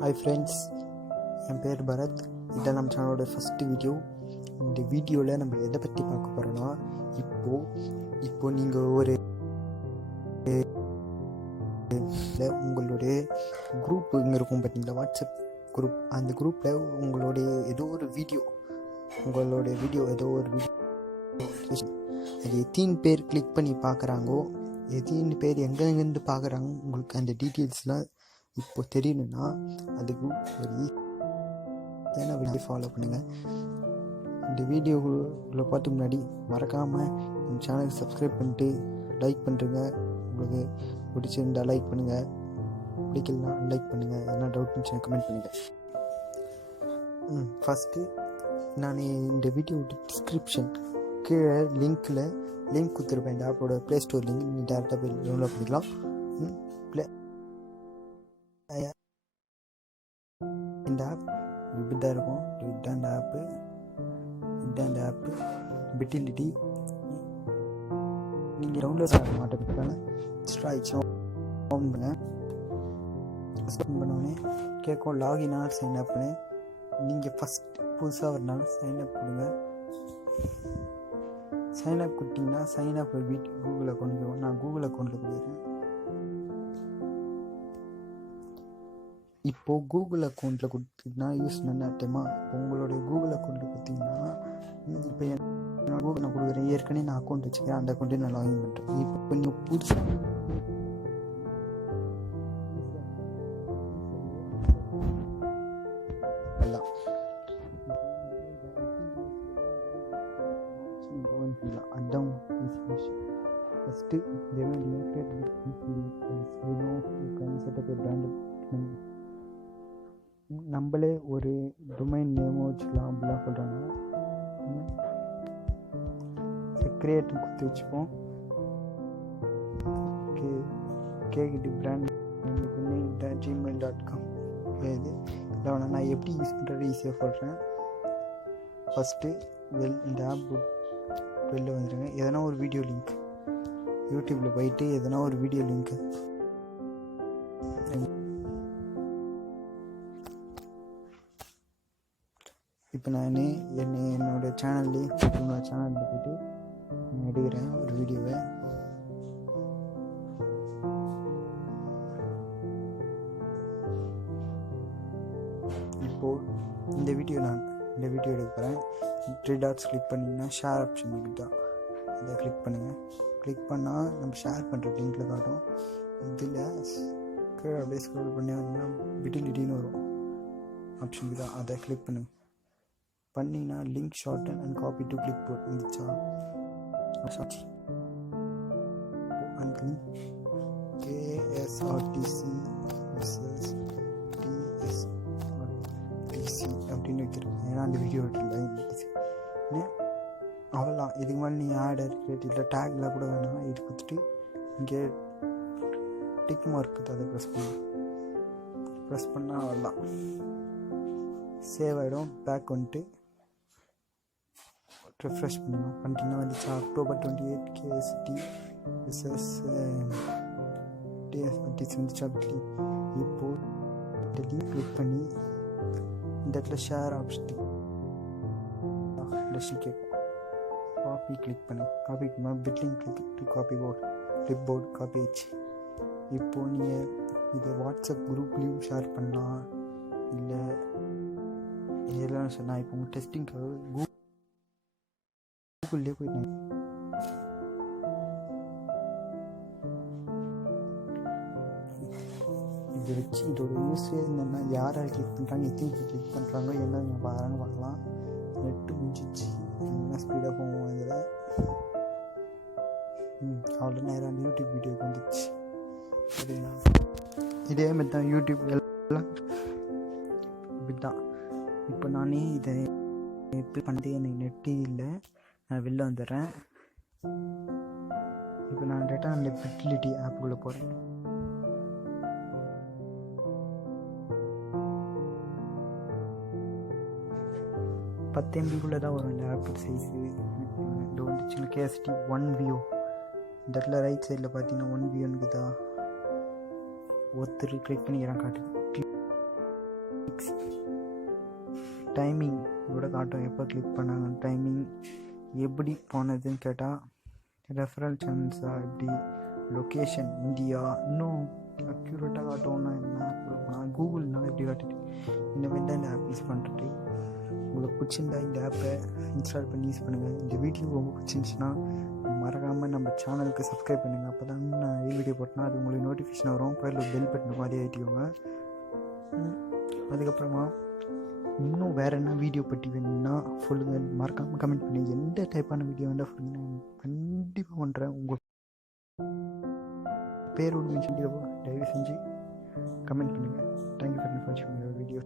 Hi friends, என் பேர் பரத். இதான் நம்ம சேனலோட ஃபஸ்ட்டு வீடியோ. இந்த வீடியோவில் நம்ம எதை பற்றி பார்க்க போகிறோன்னா, இப்போ நீங்கள் ஒரு உங்களுடைய குரூப் இங்கே இருக்கும் பார்த்தீங்களா, வாட்ஸ்அப் குரூப். அந்த குரூப்பில் உங்களுடைய ஏதோ ஒரு வீடியோ அது எத்தனை பேர் கிளிக் பண்ணி பார்க்குறாங்கோ, எத்தனை பேர் எங்கெங்கேருந்து பார்க்குறாங்க, உங்களுக்கு அந்த டீட்டெயில்ஸ்லாம் இப்போ தெரியணுன்னா அதுக்கு ஒரு வீடியோ ஃபாலோ பண்ணுங்கள். இந்த வீடியோக்குள்ளே பார்த்து முன்னாடி மறக்காமல் நம்ம சேனலுக்கு சப்ஸ்கிரைப் பண்ணிட்டு லைக் பண்ணுறங்க. உங்களுக்கு பிடிச்சிருந்தால் லைக் பண்ணுங்கள், பிடிக்கலாம் லைக் பண்ணுங்கள். என்ன டவுட் இருந்துச்சுன்னா கமெண்ட் பண்ணுங்கள். ஃபஸ்ட்டு நான் இந்த வீடியோ டிஸ்கிரிப்ஷன் கீழே லிங்க் கொடுத்துருப்பேன். இந்த ஆப்போட ப்ளே ஸ்டோர் லிங்க் நீங்கள் டேரெக்டாக போய் டவுன்லோட் பண்ணிக்கலாம். இந்த ஆப் இப்படி தான் இருக்கும். இதுதான் இந்த ஆப்பு பிட்டிலிட்டி. நீங்கள் டவுன்லோட் ஆக மாட்டேங்கிறதுனால ஓப்பன் பண்ணோடனே கேட்கும் லாகின் ஆர் சைன் அப்னு. நீங்கள் ஃபஸ்ட் புதுசாக வரனால சைன் அப் கொடுங்க. சைன் அப் கொடுத்தீங்கன்னா சைன் அப் கூகுள் அக்கௌண்ட்டுக்கு வரும். நான் கூகுள் அக்கௌண்ட்டில் போயிடுறேன். இப்போது கூகுள் அக்கௌண்ட்டில் கொடுத்தீங்கன்னா யூஸ் பண்ண டைமா. இப்போ உங்களுடைய கூகுள் அக்கௌண்ட்டில் கொடுத்தீங்கன்னா, இப்போ என்னோட கூகுள் நான் கொடுக்குறேன். ஏற்கனவே நான் அக்கௌண்ட் வச்சுக்கிறேன், அந்த அக்கௌண்ட்டே நான் லாகின் பண்ணுறேன். இப்போ கொஞ்சம் புதுசாக எல்லாம் அதான் ஃபஸ்ட்டு நம்மளே ஒரு டொமைன் நேமோ வச்சுக்கலாம் அப்படிலாம் சொல்கிறாங்க. கிரியேட்னு கொடுத்து வச்சுப்போம். கேகிட்டு பிராண்ட் gmail.com. இது இல்லை, நான் எப்படி யூஸ் பண்ணுறது ஈஸியாக சொல்கிறேன். ஃபஸ்ட்டு இந்த ஆப் வெளில வந்துடுங்க. எதனா ஒரு வீடியோ லிங்க் யூடியூப்பில் போயிட்டு எதனா ஒரு வீடியோ லிங்க்கு இப்போ நான் என்னோடய சேனல்லேயே போய்ட்டு நான் எடுக்கிறேன் ஒரு வீடியோவை. இப்போது இந்த வீடியோ எடுக்க போகிறேன். 3 டாட்ஸ் கிளிக் பண்ணிங்கன்னா ஷேர் ஆப்ஷன் இருக்குதா, அதை கிளிக் பண்ணுங்கள். கிளிக் பண்ணால் நம்ம ஷேர் பண்ணுற லிங்கில் காட்டும். இதில் கீழே அப்படியே ஸ்க்ரோல் பண்ணி வந்தீங்கன்னா பிட்டிலிட்டின்னு வரும் ஆப்ஷன் தான், அதை கிளிக் பண்ணிங்கன்னா link shorten and copy to clipboard இருந்துச்சா. அந்த லிங்க் KSRTC அப்படின்னு வைக்கிறேன். ஏன்னா அந்த வீடியோ இருந்துச்சு. அவ்வளோதான். இதுக்கு மேலே நீங்கள் ஆடர் கிரியேட் இல்லை டேக்லாம் கூட வேணாம். இது கொடுத்துட்டு இங்கே டிக் மார்க் அதை ப்ரெஸ் பண்ணால் அவ்வளோதான் சேவ் ஆகிடும். பேக் வந்துட்டு ரெஃப்ரெஷ் பண்ணிட்டீங்கன்னா வந்துச்சு. October 28 KST விசஸ் TSRTC வந்துச்சு. அப்படி இப்போது இந்த லிங்க் கிளிக் பண்ணி இந்த இடத்துல ஷேர் ஆப்ஷன் கேட்கும். காப்பி கிளிக் பண்ணி காப்பிக்கு மேலே Bitlink click to copy clip copy ஆச்சு. இப்போது நீங்கள் இதை வாட்ஸ்அப் குரூப்லேயும் ஷேர் பண்ணலாம். இல்லை இதெல்லாம் நான் இப்போ உங்கள் டெஸ்டிங்காக கூகுள்லேயே போயிட்டேன். இதை வச்சு இதோட யூஸே என்னென்னா, யார் கிளிக் பண்ணுறாங்க, எத்தனை கிளிக் பண்ணுறாங்க, என்ன பாருங்க பார்க்கலாம். நெட்டு முடிஞ்சிச்சு, என்ன ஸ்பீடாக போவோம் இதில். அவ்வளோ நேரம் யூடியூப் வீடியோக்கு வந்துச்சு. சரிங்களா, இதே மாதிரி தான் யூடியூப் எல்லாம் இப்படி தான். இப்போ நானே இதை எப்படி பண்ணி எனக்கு நெட்டு இல்லை, நான் வெளில வந்துடுறேன். இப்போ நான் டேட்டா அந்த பிட்டிலிட்டி ஆப்புக்குள்ளே போகிறேன். MB தான் வரும் இந்த ஆப் சைஸு. இது வந்துச்சுன்னா KST 1 வியூ. இந்த இடத்துல ரைட் சைடில் பார்த்தீங்கன்னா 1 வியூன்னு இருக்குதா. ஒருத்தர் கிளிக் பண்ணிக்கிறான் காட்டுது. டைமிங் கூட காட்டும், எப்போ கிளிக் பண்ணாங்க, டைமிங் எப்படி போனதுன்னு கேட்டால் ரெஃபரல் சேனல்ஸா, எப்படி லொக்கேஷன் இந்தியா, இன்னும் அக்யூரேட்டாக காட்டணும்னா என்ன கூகுள்னால எப்படி காட்டுது. இந்த மாதிரி தான் இந்த ஆப் யூஸ் பண்ணுறது. உங்களுக்கு பிடிச்சிருந்தா இந்த ஆப்பை இன்ஸ்டால் பண்ணி யூஸ் பண்ணுங்கள். இந்த வீடியோ ரொம்ப பிடிச்சிருந்துச்சுன்னா மறக்காமல் நம்ம சேனலுக்கு சப்ஸ்கிரைப் பண்ணுங்கள். அப்போ தான் நான் வீடியோ போட்டேன்னா அது உங்களுக்கு நோட்டிஃபிகேஷன் வரும். பக்கத்தில் பெல் பட்டன் மாதிரி ஏற்றிக்கோங்க. அதுக்கப்புறமா இன்னும் வேறு என்ன வீடியோ பற்றி வேணும்னா சொல்லுங்கள், மறக்காமல் கமெண்ட் பண்ணி. எந்த டைப்பான வீடியோ வந்தால் சொல்லுங்கள், நான் கண்டிப்பாக பண்ணுறேன். உங்கள் பேரோடு மென்ஷன் தயவு செஞ்சு கமெண்ட் பண்ணுங்கள். தேங்க்யூ ஃபார் வாட்சிங் யுவர் வீடியோ.